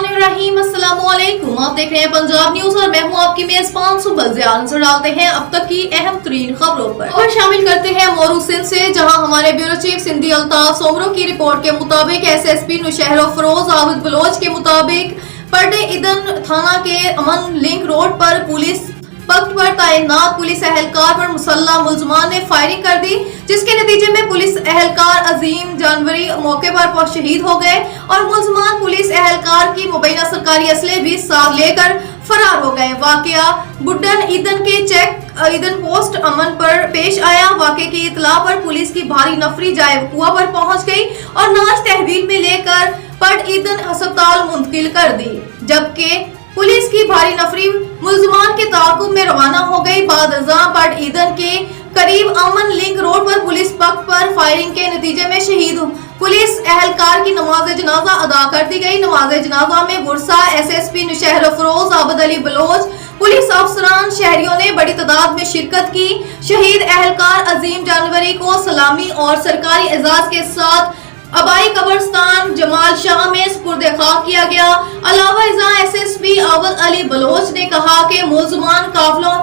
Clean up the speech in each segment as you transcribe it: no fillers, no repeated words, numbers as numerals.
बिस्मिल्लाहिर्रहमानिर्रहीम। अस्सलाम वालेकुम। आप देख रहे हैं पंजाब न्यूज और मैं हूं आपकी मेजबान सुबह ज़िया। नजर डालते हैं अब तक की अहम तरीन खबरों पर और शामिल करते हैं मोरू सिंध से, जहां हमारे ब्यूरो चीफ सिंधी अल्ताफ सोमरो की रिपोर्ट के मुताबिक एसएसपी नौशहरा फरोज आबिद बलोच के मुताबिक परडे ईदन थाना के अमन लिंक रोड पर पुलिस वक्त पर तैनात पुलिस एहलकार पर मुसल्लह मुलजमान ने फायरिंग कर दी, जिसके नतीजे में पुलिस एहलकार अजीम जानवरी मौके पर शहीद हो गए और मुलजमान पुलिस एहलकार की मुबैना सरकारी असले भी साथ लेकर फरार हो गए। वाकया बुड्डन ईदन के चेक ईदन पोस्ट अमन पर पेश आया। वाकये की इतला पर पुलिस की भारी नफरी जाए कुआ पर पहुंच गई और नाश तहवील में लेकर पट ईदन अस्पताल मुंतकिल कर दी, जबकि पुलिस की भारी नफरी मुलजमान के ताकुब में रवाना हो गई। बाद अज़ां पट ईदन के करीब अमन लिंक रोड पर पुलिस पक पर फायरिंग के नतीजे में शहीद पुलिस एहलकार की नमाज जनाजा अदा कर दी गई। नमाज जनाजा में बुरसा एसएसपी नौशहरा फरोज आबिद अली बलोच, पुलिस अफसरान शहरियों ने बड़ी तादाद में शिरकत की। शहीद एहलकार अजीम जानवरी को सलामी और सरकारी एजाज के साथ अबाई कब्रिस्तान जमाल शाह में सुपुर्द खाक किया गया। अलावा एसएसपी आबिद अली बलोच ने कहा कि मुलजमान काफिलों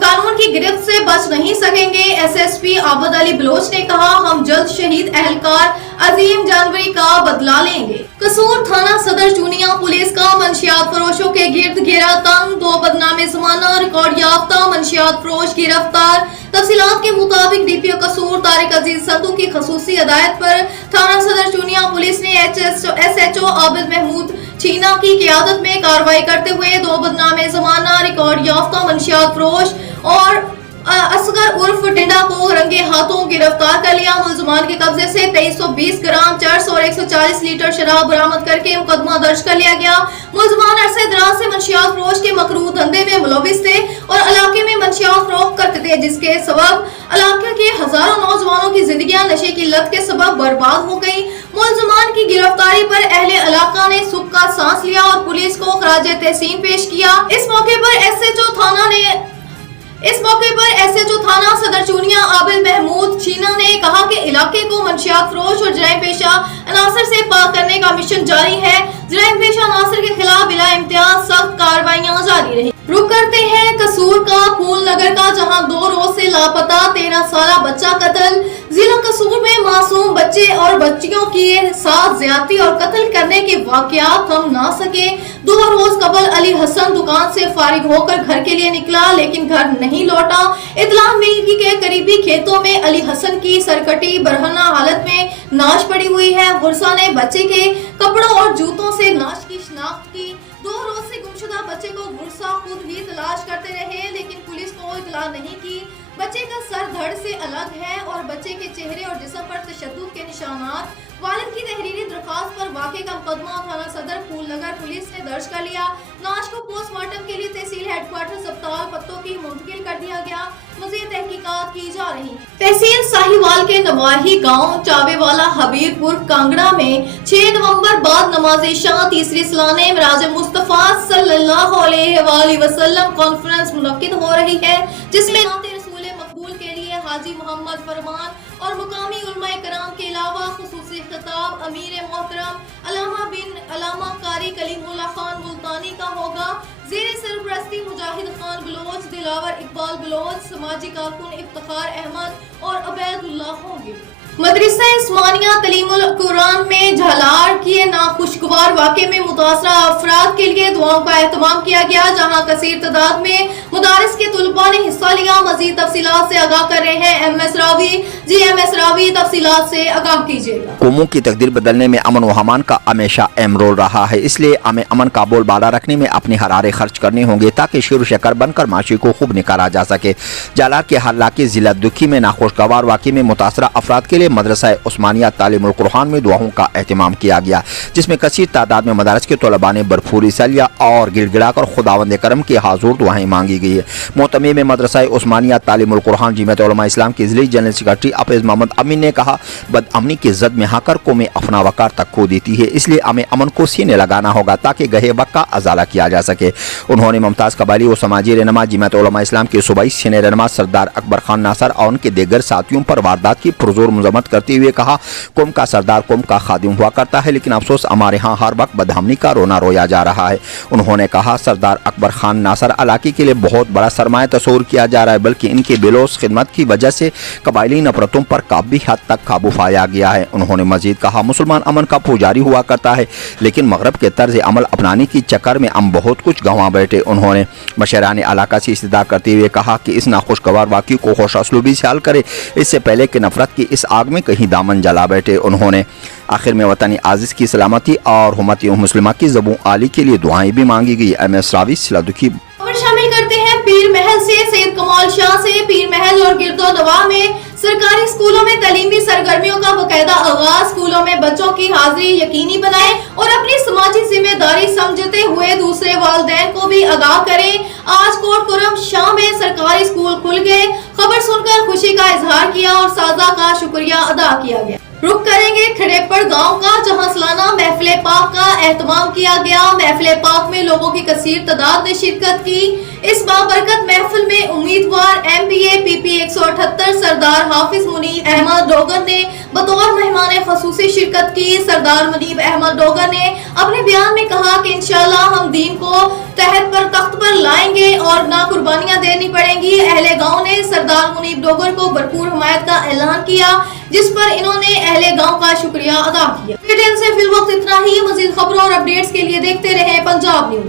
कानून की गिरफ्त से बच नहीं सकेंगे। एसएसपी आबिद अली बलोच ने कहा, हम जल्द शहीद एहलकार अजीम जानवरी का बदला लेंगे। कसूर थाना सदर चूनिया पुलिस का मंशियात फरोशों के गिर्द घेरा तंग, 2 बदनामे जमाना रिकॉर्ड याफ्ता मंशियात फरोश गिरफ्तार। तफसीलात के मुताबिक डीपीओ कसूर तारिक अजीज संधू की खसूसी हदायत पर थाना सदर चूनिया पुलिस ने एसएचओ आबिद महमूद चीना की क़ियादत में कार्रवाई करते हुए 2 बदनामे जमाना रिकॉर्ड याफ्ता मंशियात फरोश और असगर उर्फ टिंडा को रंगे हाथों गिरफ्तार कर लिया। मुलजमान के कब्जे से 2320 ग्राम चर्स और 140 लीटर शराब बरामद करके मुकदमा दर्ज कर लिया गया। मुलजमान अरसे दराज से मंशियात फरोश के मकरूह धंधे में मुलविस थे और इलाके में मंशियात फरोख्त करते थे, जिसके सबब इलाके के हजारों नौजवानों की जिंदगियां नशे की लत के सबब बर्बाद हो गई। मुलजमान की गिरफ्तारी पर अहले इलाका ने सुख का सांस लिया और पुलिस को खराजे तहसीन पेश किया। इस मौके पर एसएचओ थाना सदर चूनिया आबिद महमूद चीना ने कहा कि इलाके को मंशियात फरोश और जराइम पेशा अनासर से पाक करने का मिशन जारी है। जराइम पेशा अनासर के खिलाफ बिला इम्तियाज सख्त कार्रवाइयां जारी रही। रुक करते हैं कसूर का फूल नगर का, जहां 2 रोज से लापता 13 साला बच्चा कत्ल। जिला कसूर में मासूम बच्चे और बच्चियों के साथ ज्यादती और कत्ल करने के वाकयात थम ना सके। 2 रोज कबल अली हसन दुकान से फारिग होकर घर के लिए निकला, लेकिन घर नहीं लौटा। इतला मिली के करीबी खेतों में अली हसन की सरकटी बरहना हालत में नाश पड़ी हुई है। बुरसा ने बच्चे के कपड़ों और जूतों से नाश की शिनाख्त की। 2 रोज से गुमशुदा बच्चे को बुरसा खुद ही तलाश करते रहे, लेकिन पुलिस को इतला नहीं की। बच्चे का सर धड़ से अलग है और बच्चे के चेहरे और जिस्म पर तशद्दुद के निशानात। वालिद की तहरीरी दरखास्त पर वाक़े का मुकदमा थाना सदर फूलनगर पुलिस ने दर्ज कर लिया। लाश को पोस्टमार्टम के लिए तहसील हेडक्वार्टर अस्पताल पत्तों की मुंतकिल कर दिया गया। मज़ीद तहकीकात की जा रही। तहसील साहिवाल के नवाही गांव चावेवाला हबीबपुर कांगड़ा में 6 नवंबर बाद नमाज शाह तीसरी सालाने मिराज मुस्तफा सल्लल्लाहु अलैहि वसल्लम कॉन्फ्रेंस मुनक्किद हो रही है, जिसमें रसूल मकबूल के लिए हाजी मोहम्मद फरमान और मुकामी उलमाए कराम के अलावा खुसूसी खिताब अमीर मोहतरम अलामा बिन अलामा कारी कलीमुल्लाह खान मुल्तानी का होगा। ज़ेरे सरपरस्ती मुजाहिद खान बलोच, दिलावर इकबाल बलोच, समाजी कारकुन इफ्तिखार अहमद और अबैदुल्लाह होंगे। मदरसा उस्मानिया तलीमुल कुरान में झालार के नाखुशगवार वाक़े में मुतासरा अफराद के लिए दुआओं का एहतमाम किया गया, जहां कसीर तादाद में मुदारिस के तुलबा ने हिस्सा लिया। मजीद तफसीलात से आगाह कर रहे हैं एमएस रावी, तफसीलात से आगाह कीजिएगा। कौमों की तकदीर बदलने में अमन व अमान का हमेशा अहम रोल रहा है, इसलिए हमें अमन का बोलबाला रखने में अपने हरारे खर्च करने होंगे ताकि शेर शकर बनकर माशी को खूब निकाला जा सके। जालार के हालाकी जिला दुखी में नाखुशगवार वाक़े में मुतासरा अफराद के लिए मदरसा उस्मानिया तालीमुल कुरान में दुआओं का एहतमाम किया गया, जिसमें कसीर तादाद में मदारस के तलबा ने भरपूर हिस्सा लिया और गिड़गिड़ा कर खुदावंद करम की हाजुर दुआएं मांगी गई है। मोहतमी में मदरसा उस्मानिया तालीमुल कुरान जमीयत उलमा इस्लाम के जिले जनरल सेक्रेटरी अफेज मोहम्मद अमीन ने कहा, बदअमनी की जद में आकर कौमें अपना वकार तक खो देती है, इसलिए हमें अमन को सीने लगाना होगा ताकि गहे वक्त का अजाला किया जा सके। उन्होंने मुमताज़ कबाली और समाजी रहनुमा जमीयत उलमा इस्लाम के सूबाई सीनियर रहनुमा सरदार अकबर खान नासर और उनके दीगर साथियों पर वारदात की पुरजोर मजम्मत मजम्मत करते हुए कहा, कौम का सरदार कौम का खादिम हुआ करता है, लेकिन अफसोस हमारे यहाँ हर वक्त बदहमनी का रोना रोया जा रहा है। उन्होंने कहा, सरदार अकबर खान नासर अलाकी के लिए बहुत बड़ा सरमाया तस्वुर किया जा रहा है, बल्कि इनके बेलोस खिदमत की वजह से कबायली नफरतों पर काफी हद तक काबू पाया गया है। उन्होंने मजीद कहा, मुसलमान अमन का पुजारी हुआ करता है, लेकिन मगरब के तर्ज अमल अपनाने की चक्कर में हम बहुत कुछ गंवा बैठे। उन्होंने मशरान इलाका से इस्तदा करते हुए कहा कि इस नाखुशगवार वाक़ई को खुश असलूबी से हल करे, इससे पहले कि नफरत की इस आग में कहीं दामन जला बैठे। उन्होंने आखिर में वतनी आजिज़ की सलामती और हुम्मत मुस्लिमा की ज़बूं आली के लिए दुआएं भी मांगी गई। MS रावी सिलादुखी। खबर शामिल करते हैं पीर महल से। सैयद कमाल शाह से पीर महल और गिरदो नवाह में सरकारी स्कूलों में तालीमी सरगर्मियों का बाकायदा आगाज। स्कूलों में बच्चों की हाजिरी यकीनी बनाएं और अपनी समाजी जिम्मेदारी समझते हुए दूसरे वालिदैन को भी आगाह करें। आज कोट खुर्रम शाह में सरकारी स्कूल खुल गए। खबर सुनकर खुशी का इजहार किया और साजा का शुक्रिया अदा किया गया। रुख करेंगे खड़ेपड़ गांव का, जहां सालाना महफिल पाक का एहतमाम किया गया। महफिल पाक में लोगों की कसीर तादाद ने शिरकत की। इस बाबरकत महफिल में उम्मीदवार MBA PP 178 सरदार हाफिज मुनीब अहमद डोगर ने बतौर मेहमान खसूसी शिरकत की। सरदार मुनीब अहमद डोगर ने अपने बयान में कहा कि इंशाअल्लाह हम दीन को तहत पर तख्त पर लाएंगे और ना कुर्बानियां देनी पड़ेंगी। अहले गांव ने सरदार मुनीब डोगर को भरपूर हिमायत का ऐलान किया, जिस पर इन्होंने अहले गांव का शुक्रिया अदा किया। ब्रिटेन से फिल वक्त इतना ही। मजीद खबरों और अपडेट्स के लिए देखते रहे पंजाब न्यूज।